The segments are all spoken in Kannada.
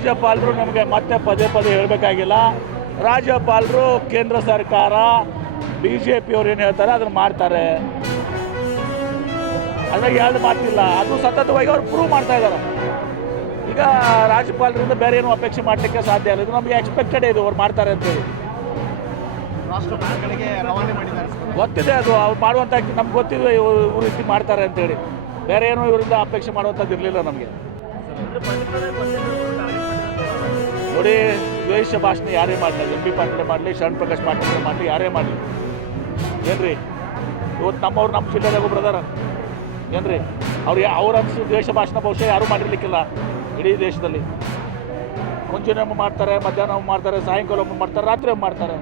ರಾಜ್ಯಪಾಲರು ನಮಗೆ ಮತ್ತೆ ಪದೇ ಪದೇ ಹೇಳಬೇಕಾಗಿಲ್ಲ. ರಾಜ್ಯಪಾಲರು ಕೇಂದ್ರ ಸರ್ಕಾರ BJP ಅವ್ರು ಏನು ಹೇಳ್ತಾರೆ ಅದನ್ನು ಮಾಡ್ತಾರೆ. ಅದ್ರಾಗ ಎರಡು ಮಾತಿಲ್ಲ. ಅದು ಸತತವಾಗಿ ಅವ್ರು ಪ್ರೂವ್ ಮಾಡ್ತಾ ಇದ್ದಾರೆ. ಈಗ ರಾಜ್ಯಪಾಲರಿಂದ ಬೇರೆ ಏನು ಅಪೇಕ್ಷೆ ಮಾಡಲಿಕ್ಕೆ ಸಾಧ್ಯ ಇಲ್ಲ. ಇದು ನಮಗೆ ಎಕ್ಸ್ಪೆಕ್ಟೆಡ್ ಇದು ಅವ್ರು ಮಾಡ್ತಾರೆ ಅಂತೇಳಿ ಗೊತ್ತಿದೆ. ಅದು ಅವ್ರು ಮಾಡುವಂಥ ನಮ್ಗೆ ಗೊತ್ತಿದೆ ಇವ್ರು ರೀತಿ ಮಾಡ್ತಾರೆ ಅಂತೇಳಿ. ಬೇರೆ ಏನು ಇವರಿಂದ ಅಪೇಕ್ಷೆ ಮಾಡುವಂಥದ್ದು ಇರಲಿಲ್ಲ ನಮಗೆ. ನೋಡಿ, ದ್ವೇಷ ಭಾಷಣ ಯಾರೇ ಮಾಡಲಿ, MP ಪಾಟೀಲ್ ಮಾಡಲಿ, ಶರಣ್ ಪ್ರಕಾಶ್ ಪಾಟೀಲ್ ಮಾಡಲಿ, ಯಾರೇ ಮಾಡಲಿ, ಏನ್ರಿ ಇವತ್ತು ನಮ್ಮವ್ರು ನಮ್ಮ ಜಿಲ್ಲೆದಾಗ ಬ್ರದರ್ ಏನ್ರಿ ಅವ್ರ ಅನಿಸು ದ್ವೇಷ ಭಾಷಣ ಬಹುಶಃ ಯಾರೂ ಮಾಡಿರ್ಲಿಕ್ಕಿಲ್ಲ ಇಡೀ ದೇಶದಲ್ಲಿ. ಮುಂಜಾನೆ ಮಾಡ್ತಾರೆ, ಮಧ್ಯಾಹ್ನ ಮಾಡ್ತಾರೆ, ಸಾಯಂಕಾಲ ಮಾಡ್ತಾರೆ, ರಾತ್ರಿ ಮಾಡ್ತಾರೆ.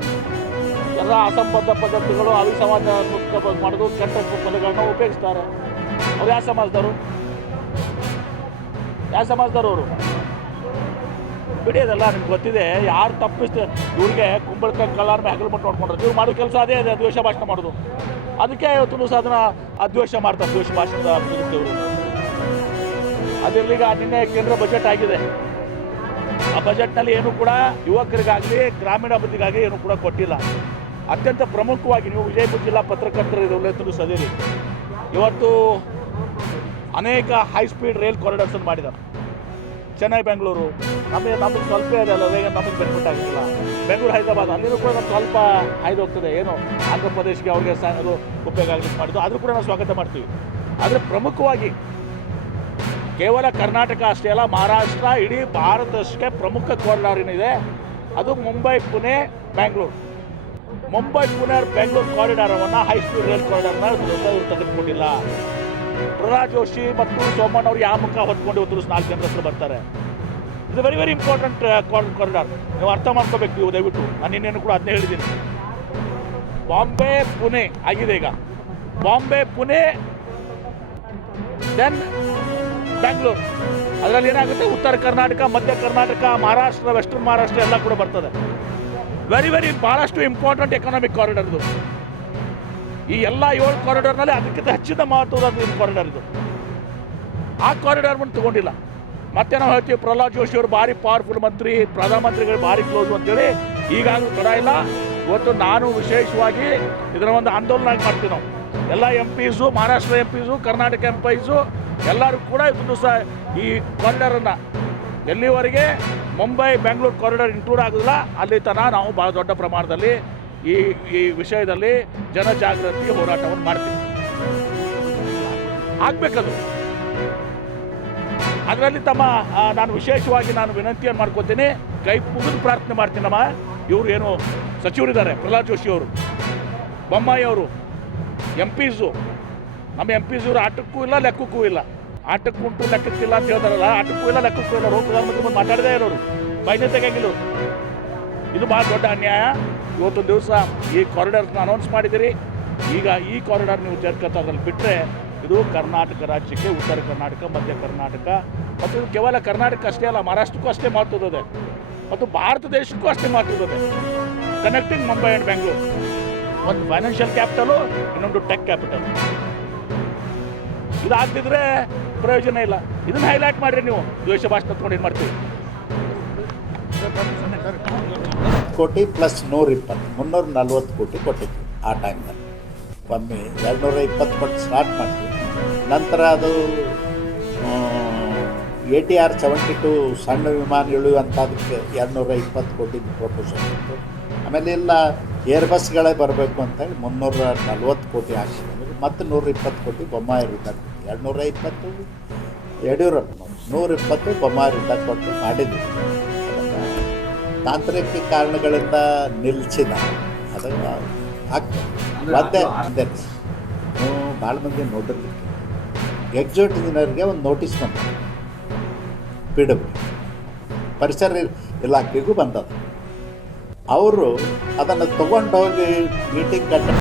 ಎಲ್ಲ ಅಸಂಬದ್ಧ ಪದ್ಧತಿಗಳು, ಅವಿಸಮಾಜ ಮಾಡೋದು, ಕೆಟ್ಟ ಪದಗಳನ್ನ ಉಪಯೋಗಿಸ್ತಾರೆ. ಅವ್ರು ಯಾವ ಸಮಾಜದವರು ಅವರು ಬಿಡಿಯೋದಲ್ಲ. ನಿಮ್ಗೆ ಗೊತ್ತಿದೆ ಯಾರು ತಪ್ಪಿಸ್ತು. ಇವ್ರಿಗೆ ಕುಂಬಳಕಾಯಿ ಕಳ್ಳಾರ ಮೇಲೆ ಹಗಲು ಮಟ್ಟು ನೋಡ್ಕೊಂಡ್ರೆ ಇವ್ರು ಮಾಡೋ ಕೆಲಸ ಅದೇ ದ್ವೇಷ ಭಾಷಣ ಮಾಡೋದು. ಅದಕ್ಕೆ ಇವತ್ತು ಸಹ ಅದನ್ನು ಅದ್ವೇಷ ಮಾಡ್ತಾರೆ, ದ್ವೇಷ ಭಾಷಣದ ಇವರು. ಅದಿರಲಿಗ ನಿನ್ನೆ ಕೇಂದ್ರ ಬಜೆಟ್ ಆಗಿದೆ. ಆ ಬಜೆಟ್ನಲ್ಲಿ ಏನೂ ಕೂಡ ಯುವಕರಿಗಾಗಲಿ ಗ್ರಾಮೀಣಾಭಿವೃದ್ಧಿಗಾಗಿ ಏನೂ ಕೂಡ ಕೊಟ್ಟಿಲ್ಲ. ಅತ್ಯಂತ ಪ್ರಮುಖವಾಗಿ ನೀವು ವಿಜಯಪುರ ಜಿಲ್ಲಾ ಪತ್ರಕರ್ತರು ಇದನ್ನು ಸದಿರಿ. ಇವತ್ತು ಅನೇಕ ಹೈ ಸ್ಪೀಡ್ ರೈಲ್ ಕಾರಿಡಾರ್ಸನ್ನು ಮಾಡಿದ್ದಾರೆ. ಚೆನ್ನೈ ಬೆಂಗಳೂರು ನಮಗೆ ಸ್ವಲ್ಪ ಇದೆ ಅಲ್ಲ, ಬೇಗ ನಮಗೆ ಬೆನಿಫಿಟ್ ಆಗಿಲ್ಲ. ಬೆಂಗಳೂರು ಹೈದರಾಬಾದ್ ಅಲ್ಲಿನೂ ಕೂಡ ನಮ್ಗೆ ಸ್ವಲ್ಪ ಹಾಯ್ದು ಹೋಗ್ತದೆ. ಏನು ಆಂಧ್ರ ಪ್ರದೇಶಕ್ಕೆ ಅವ್ರಿಗೆ ಅದು ಉಪಯೋಗ ಆಗಲಿಕ್ಕೆ ಮಾಡಿದ್ದು, ಆದರೂ ಕೂಡ ನಾವು ಸ್ವಾಗತ ಮಾಡ್ತೀವಿ. ಆದರೆ ಪ್ರಮುಖವಾಗಿ ಕೇವಲ ಕರ್ನಾಟಕ ಅಷ್ಟೇ ಅಲ್ಲ, ಮಹಾರಾಷ್ಟ್ರ ಇಡೀ ಭಾರತಕ್ಕೆ ಪ್ರಮುಖ ಕಾರಿಡಾರ್ ಏನಿದೆ ಅದು ಮುಂಬೈ ಪುಣೆ ಬೆಂಗಳೂರು. ಮುಂಬೈ ಪುಣೆ ಬೆಂಗಳೂರು ಕಾರಿಡಾರವನ್ನು ಹೈ ಸ್ಪೀಡ್ ರೈಲ್ ಕಾರಿಡಾರ್ನ ತೆಗೆದುಕೊಂಡಿಲ್ಲ. ಪ್ರಹ್ಲಾದ್ ಜೋಶಿ ಮತ್ತು ಸೋಮಣ್ಣ ಅವರು ಯಾವ ಮುಖ ಹೊತ್ಕೊಂಡು ಇವತ್ತು 4 ಜನರ ಹೆಸರು ಬರ್ತಾರೆ. ಇದು ವೆರಿ ವೆರಿ ಇಂಪಾರ್ಟೆಂಟ್ ಕಾರಿಡಾರ್. ನೀವು ಅರ್ಥ ಮಾಡ್ಕೋಬೇಕು ನೀವು ದಯವಿಟ್ಟು. ನಾನು ಇನ್ನೇನು ಕೂಡ ಅದನ್ನೇ ಹೇಳಿದ್ದೀನಿ. ಬಾಂಬೆ ಪುಣೆ ಆಗಿದೆ ಈಗ. ಬಾಂಬೆ ಪುಣೆ ದೆನ್ ಬೆಂಗಳೂರು. ಅದರಲ್ಲಿ ಏನಾಗುತ್ತೆ, ಉತ್ತರ ಕರ್ನಾಟಕ, ಮಧ್ಯ ಕರ್ನಾಟಕ, ಮಹಾರಾಷ್ಟ್ರ, ವೆಸ್ಟರ್ನ್ ಮಹಾರಾಷ್ಟ್ರ ಎಲ್ಲ ಕೂಡ ಬರ್ತದೆ. ವೆರಿ ವೆರಿ ಭಾಳಷ್ಟು ಇಂಪಾರ್ಟೆಂಟ್ ಎಕನಾಮಿಕ್ ಕಾರಿಡಾರ್ ಇದು. ಈ ಎಲ್ಲ 7 ಕಾರಿಡಾರ್ನಲ್ಲಿ ಅದಕ್ಕಿಂತ ಹೆಚ್ಚಿನ ಮಹತ್ವದ ಕಾರಿಡಾರ್ ಇದು. ಆ ಕಾರಿಡಾರ್ವನ್ನು ತಗೊಂಡಿಲ್ಲ. ಮತ್ತೆ ನಾವು ಹೇಳ್ತೀವಿ ಪ್ರಹ್ಲಾದ್ ಜೋಶಿ ಅವರು ಭಾರಿ ಪವರ್ಫುಲ್ ಮಂತ್ರಿ, ಪ್ರಧಾನಮಂತ್ರಿಗಳು ಭಾರಿ ಕ್ಲೋಸು ಅಂತೇಳಿ. ಈಗಾಗಲೂ ತಡ ಇಲ್ಲ. ಇವತ್ತು ನಾನು ವಿಶೇಷವಾಗಿ ಇದರ ಒಂದು ಆಂದೋಲನ ಮಾಡ್ತೀವಿ ನಾವು. ಎಲ್ಲ MPಸು, ಮಹಾರಾಷ್ಟ್ರ MPಸು, ಕರ್ನಾಟಕ MPಸು ಎಲ್ಲರೂ ಕೂಡ ಇವತ್ತು ಸಹ ಈ ಕಾರಿಡಾರನ್ನು ಎಲ್ಲಿವರೆಗೆ ಮುಂಬೈ ಬೆಂಗಳೂರು ಕಾರಿಡಾರ್ ಇಂಕ್ಲೂಡ್ ಆಗೋದಿಲ್ಲ ಅಲ್ಲಿ ತನಕ ನಾವು ಭಾಳ ದೊಡ್ಡ ಪ್ರಮಾಣದಲ್ಲಿ ಈ ವಿಷಯದಲ್ಲಿ ಜನಜಾಗೃತಿ ಹೋರಾಟವನ್ನು ಮಾಡ್ತೀವಿ. ಆಗಬೇಕದು. ಅದರಲ್ಲಿ ನಾನು ವಿಶೇಷವಾಗಿ ವಿನಂತಿಯನ್ನು ಮಾಡ್ಕೋತೀನಿ, ಕೈ ಮುಗಿದು ಪ್ರಾರ್ಥನೆ ಮಾಡ್ತೀನಿ. ಇವರು ಏನು ಸಚಿವರಿದ್ದಾರೆ, ಪ್ರಹ್ಲಾದ್ ಜೋಶಿ ಅವರು, ಬೊಮ್ಮಾಯಿ ಅವರು, MPಸು, ನಮ್ಮ MPs ಇವರು ಆಟಕ್ಕೂ ಇಲ್ಲ ಲೆಕ್ಕಕ್ಕೂ ಇಲ್ಲ. ಆಟಕ್ಕುಂಟು ಲೆಕ್ಕಕ್ಕಿಲ್ಲ ಅಂತ ಹೇಳ್ತಾರಲ್ಲ, ಆಟಕ್ಕೂ ಇಲ್ಲ ಲೆಕ್ಕಕ್ಕೂ ಇಲ್ಲ. ಪ್ರಧಾನಮಂತ್ರಿ ಬಂದು ಮಾತಾಡದೇ ಇರೋರು, ಬೈನೆ ತೆಗೆಂಗಿಲ್ಲ. ಇದು ಭಾಳ ದೊಡ್ಡ ಅನ್ಯಾಯ. ಇವತ್ತು ದಿವಸ ಈ ಕಾರಿಡಾರ್ನ ಅನೌನ್ಸ್ ಮಾಡಿದ್ದೀರಿ. ಈಗ ಈ ಕಾರಿಡಾರ್ ನೀವು ಜರ್ಕತ್ತದಲ್ಲಿ ಬಿಟ್ಟರೆ ಇದು ಕರ್ನಾಟಕ ರಾಜ್ಯಕ್ಕೆ, ಉತ್ತರ ಕರ್ನಾಟಕ, ಮಧ್ಯ ಕರ್ನಾಟಕ ಮತ್ತು ಇದು ಕೇವಲ ಕರ್ನಾಟಕ ಅಷ್ಟೇ ಅಲ್ಲ, ಮಹಾರಾಷ್ಟ್ರಕ್ಕೂ ಅಷ್ಟೇ ಮಹತ್ವದಿದೆ ಮತ್ತು ಭಾರತ ದೇಶಕ್ಕೂ ಅಷ್ಟೇ ಮಹತ್ವದಿದೆ. Connecting Mumbai and Bengaluru. ಒಂದು ಫೈನಾನ್ಷಿಯಲ್ ಕ್ಯಾಪಿಟಲು, ಇನ್ನೊಂದು ಟೆಕ್ ಕ್ಯಾಪಿಟಲ್. ಇದಾಗ್ತಿದ್ರೆ ಪ್ರಯೋಜನ ಇಲ್ಲ. ಇದನ್ನು ಹೈಲೈಟ್ ಮಾಡಿರಿ ನೀವು. ದ್ವೇಷ ಭಾಷಣ ತಗೊಂಡು ಏನು ಮಾಡ್ತೀವಿ. ಕೋಟಿ ಪ್ಲಸ್ 120 340 ಕೋಟಿ ಕೊಟ್ಟಿದ್ವಿ ಆ ಟೈಮ್ನಲ್ಲಿ. ಒಮ್ಮೆ 220 ಕೊಟ್ಟು ಸ್ಟಾರ್ಟ್ ಮಾಡ್ತೀವಿ. ನಂತರ ಅದು ATR 72 ಸಣ್ಣ ವಿಮಾನ ಇಳಿಯುವಂಥದಕ್ಕೆ 220 ಕೋಟಿ ಪ್ರಪೋಸಲ್ ಇತ್ತು. ಆಮೇಲೆ ಎಲ್ಲ ಏರ್ಬಸ್ಗಳೇ ಬರಬೇಕು ಅಂತೇಳಿ 340 ಕೋಟಿ ಹಾಕಿದ್ರು. ಮತ್ತು 120 ಕೋಟಿ ಬೊಮ್ಮಾಯಿರಿದ್ದಾಗ 220 ಯಡಿಯೂರಪ್ಪ 120 ಬೊಮ್ಮಾಯಿರಿದ್ದಾಗ ಕೊಟ್ಟು ಮಾಡಿದ್ವಿ. ತಾಂತ್ರಿಕ ಕಾರಣಗಳಿಂದ ನಿಲ್ಲಿಸಿದ ಅದು ಆಗ್ತದೆ. ಮತ್ತೆ ನೀವು ಭಾಳ ಮಂದಿ ನೋಡಿರ್ಲಿಕ್ಕೆ ಎಕ್ಸಿಕ್ಯೂಟಿವ್ ಇಂಜಿನಿಯರ್ಗೆ ಒಂದು ನೋಟಿಸ್ ಬಂದ, PW ಪರಿಸರ ಇಲಾಖೆಗೂ ಬಂದದ. ಅವರು ಅದನ್ನು ತೊಗೊಂಡೋಗಿ ಮೀಟಿಂಗ್ ಕಂಡ